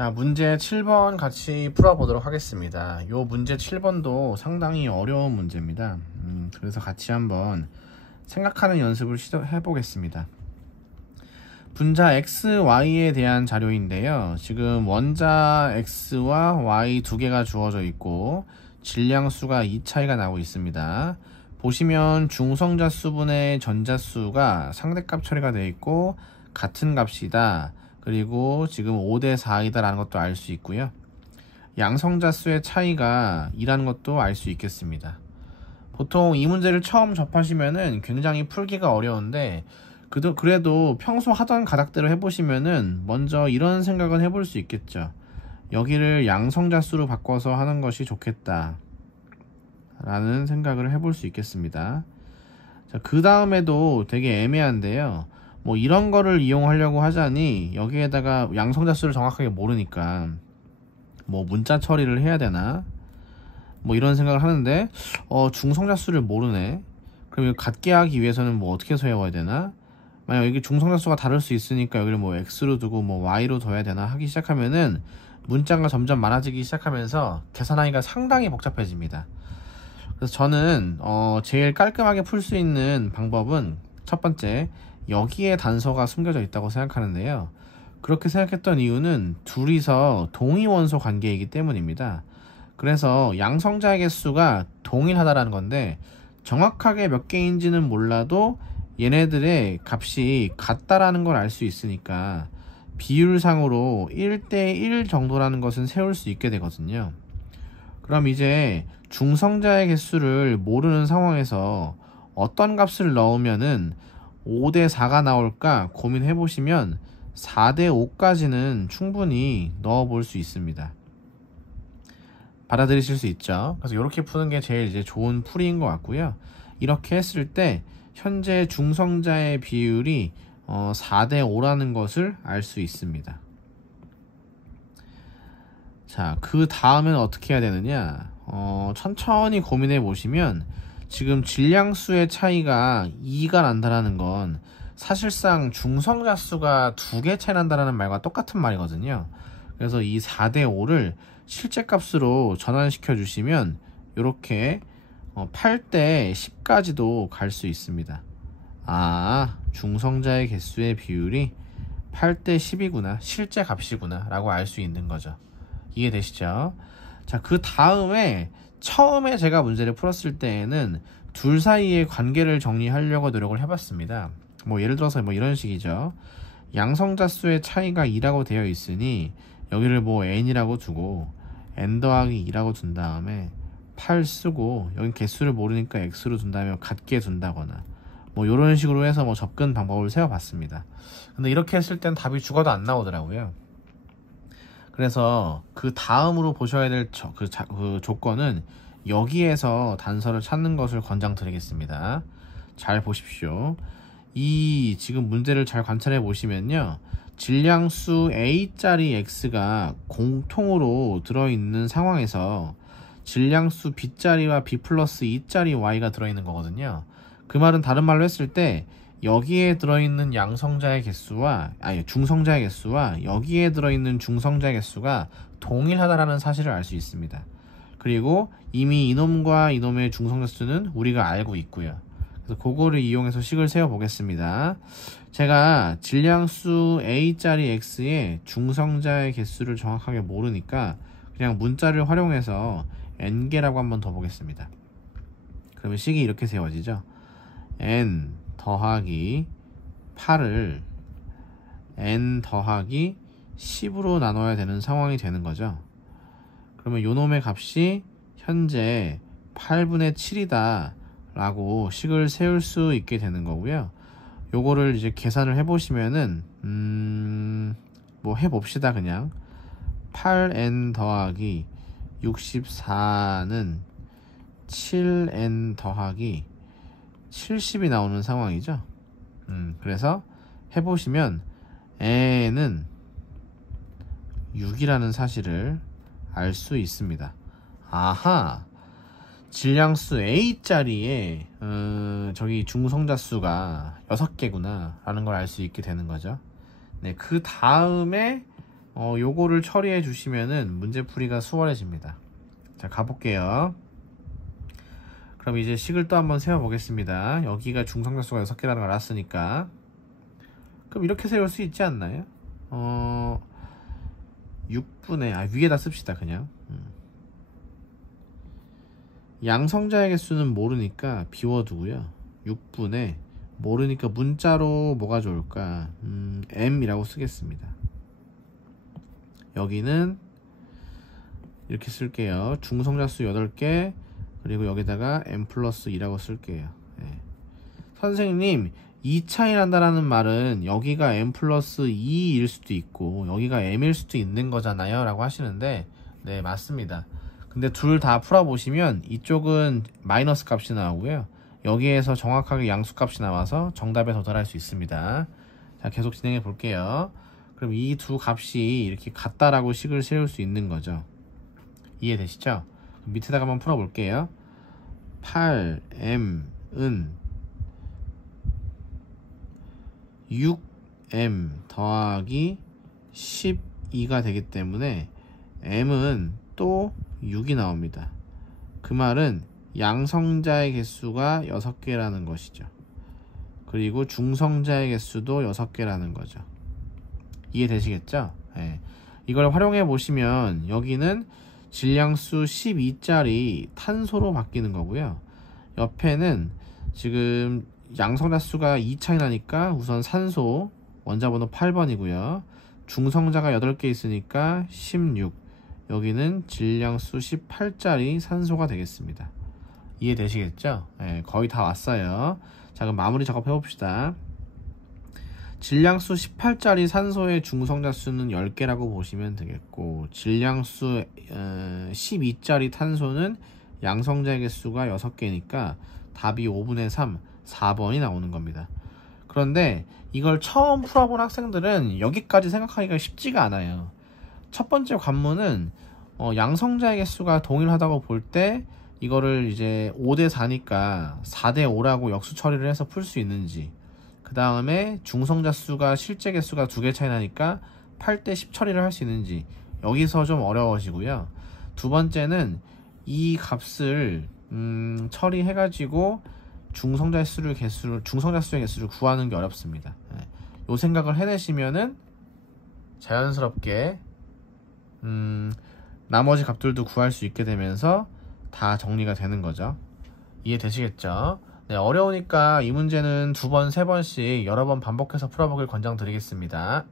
자, 문제 7번 같이 풀어보도록 하겠습니다. 요 문제 7번도 상당히 어려운 문제입니다. 그래서 같이 한번 생각하는 연습을 시도해 보겠습니다. 분자 x, y에 대한 자료인데요. 지금 원자 x와 y 두 개가 주어져 있고 질량수가 2 차이가 나고 있습니다. 보시면 중성자수분의 전자수가 상대값 처리가 되어 있고 같은 값이다. 그리고 지금 5대 4이다 라는 것도 알 수 있고요. 양성자수의 차이가 2라는 것도 알 수 있겠습니다. 보통 이 문제를 처음 접하시면은 굉장히 풀기가 어려운데 그래도 평소 하던 가닥대로 해보시면은 먼저 이런 생각은 해볼 수 있겠죠. 여기를 양성자수로 바꿔서 하는 것이 좋겠다 라는 생각을 해볼 수 있겠습니다. 자, 그 다음에도 되게 애매한데요. 뭐 이런 거를 이용하려고 하자니 여기에다가 양성자수를 정확하게 모르니까 뭐 문자 처리를 해야 되나 뭐 이런 생각을 하는데 중성자수를 모르네. 그럼 이거 같게 하기 위해서는 뭐 어떻게 세워야 되나? 만약 여기 중성자수가 다를 수 있으니까 여기를 뭐 x로 두고 뭐 y로 둬야 되나 하기 시작하면은 문자가 점점 많아지기 시작하면서 계산하기가 상당히 복잡해집니다. 그래서 저는 제일 깔끔하게 풀 수 있는 방법은 첫 번째, 여기에 단서가 숨겨져 있다고 생각하는데요. 그렇게 생각했던 이유는 둘이서 동위원소 관계이기 때문입니다. 그래서 양성자의 개수가 동일하다라는 건데 정확하게 몇 개인지는 몰라도 얘네들의 값이 같다라는 걸 알 수 있으니까 비율상으로 1대1 정도라는 것은 세울 수 있게 되거든요. 그럼 이제 중성자의 개수를 모르는 상황에서 어떤 값을 넣으면은 5대 4가 나올까 고민해 보시면 4대 5까지는 충분히 넣어 볼 수 있습니다. 받아들이실 수 있죠. 그래서 이렇게 푸는 게 제일 이제 좋은 풀이인 것 같고요. 이렇게 했을 때 현재 중성자의 비율이 4대 5라는 것을 알 수 있습니다. 자, 그 다음엔 어떻게 해야 되느냐? 천천히 고민해 보시면 지금 질량수의 차이가 2가 난다라는 건 사실상 중성자수가 2개 차이 난다라는 말과 똑같은 말이거든요. 그래서 이 4대 5를 실제 값으로 전환시켜 주시면 이렇게 8대 10까지도 갈 수 있습니다. 아, 중성자의 개수의 비율이 8대 10이구나, 실제 값이구나 라고 알 수 있는 거죠. 이해되시죠? 자, 그 다음에 처음에 제가 문제를 풀었을 때에는 둘 사이의 관계를 정리하려고 노력을 해봤습니다. 뭐 예를 들어서 뭐 이런 식이죠. 양성자수의 차이가 2라고 되어 있으니 여기를 뭐 n이라고 두고 n 더하기 2라고 둔 다음에 8 쓰고 여기 개수를 모르니까 x로 둔다면 같게 둔다거나 뭐 이런 식으로 해서 뭐 접근 방법을 세워봤습니다. 근데 이렇게 했을 땐 답이 죽어도 안 나오더라고요. 그래서 그 다음으로 보셔야 될 그 조건은 여기에서 단서를 찾는 것을 권장드리겠습니다. 잘 보십시오. 이 지금 문제를 잘 관찰해 보시면요. 질량수 A짜리 X가 공통으로 들어있는 상황에서 질량수 B짜리와 B 플러스 2짜리 Y가 들어있는 거거든요. 그 말은 다른 말로 했을 때 여기에 들어있는 양성자의 개수와 중성자의 개수와 여기에 들어있는 중성자의 개수가 동일하다라는 사실을 알 수 있습니다. 그리고 이미 이놈과 이놈의 중성자수는 우리가 알고 있고요. 그래서 그거를 이용해서 식을 세워 보겠습니다. 제가 질량수 A짜리 X의 중성자의 개수를 정확하게 모르니까 그냥 문자를 활용해서 n개라고 한번 더 보겠습니다. 그러면 식이 이렇게 세워지죠. n 더하기 8을 n 더하기 10으로 나눠야 되는 상황이 되는 거죠. 그러면 요놈의 값이 현재 8분의 7이다 라고 식을 세울 수 있게 되는 거고요. 요거를 이제 계산을 해보시면은 뭐 해봅시다. 그냥 8n 더하기 64는 7n 더하기 70이 나오는 상황이죠. 그래서 해보시면 n은 6이라는 사실을 알 수 있습니다. 아하, 질량수 A짜리에 저기 중성자수가 6개구나 라는 걸 알 수 있게 되는 거죠. 네, 그 다음에 요거를 처리해 주시면은 문제풀이가 수월해집니다. 자, 가볼게요. 그럼 이제 식을 또 한번 세워보겠습니다. 여기가 중성자수가 6개라는 걸 알았으니까. 그럼 이렇게 세울 수 있지 않나요? 6분의 위에다 씁시다 그냥. 양성자의 개수는 모르니까 비워두고요. 6분의 모르니까 문자로 뭐가 좋을까? m이라고 쓰겠습니다. 여기는 이렇게 쓸게요. 중성자수 8개 그리고 여기다가 m 플러스 2라고 쓸게요. 네. 선생님 2 차이 난다라는 말은 여기가 m 플러스 2일 수도 있고 여기가 m일 수도 있는 거잖아요 라고 하시는데, 네, 맞습니다. 근데 둘 다 풀어보시면 이쪽은 마이너스 값이 나오고요, 여기에서 정확하게 양수 값이 나와서 정답에 도달할 수 있습니다. 자, 계속 진행해 볼게요. 그럼 이 두 값이 이렇게 같다라고 식을 세울 수 있는 거죠. 이해되시죠? 밑에다가 한번 풀어볼게요. 8m은 6m 더하기 12가 되기 때문에 m은 또 6이 나옵니다. 그 말은 양성자의 개수가 6개라는 것이죠. 그리고 중성자의 개수도 6개라는 거죠. 이해되시겠죠? 네. 이걸 활용해 보시면 여기는 질량수 12짜리 탄소로 바뀌는 거고요. 옆에는 지금 양성자수가 2 차이 나니까 우선 산소 원자번호 8번이고요. 중성자가 8개 있으니까 16. 여기는 질량수 18짜리 산소가 되겠습니다. 이해되시겠죠? 네, 거의 다 왔어요. 자, 그럼 마무리 작업해 봅시다. 질량수 18짜리 산소의 중성자수는 10개라고 보시면 되겠고, 질량수 12짜리 탄소는 양성자의 개수가 6개니까 답이 5분의 3, 4번이 나오는 겁니다. 그런데 이걸 처음 풀어본 학생들은 여기까지 생각하기가 쉽지가 않아요. 첫 번째 관문은 양성자의 개수가 동일하다고 볼 때 이거를 이제 5대 4니까 4대 5라고 역수 처리를 해서 풀 수 있는지, 그 다음에 중성자 수가 실제 개수가 2개 차이 나니까 8대 10 처리를 할 수 있는지, 여기서 좀 어려워지고요. 두 번째는 이 값을 처리해 가지고 중성자 수의 개수를 구하는 게 어렵습니다. 요 생각을 해내시면은 자연스럽게 나머지 값들도 구할 수 있게 되면서 다 정리가 되는 거죠. 이해되시겠죠? 네, 어려우니까 이 문제는 2번, 3번씩 여러 번 반복해서 풀어보길 권장드리겠습니다.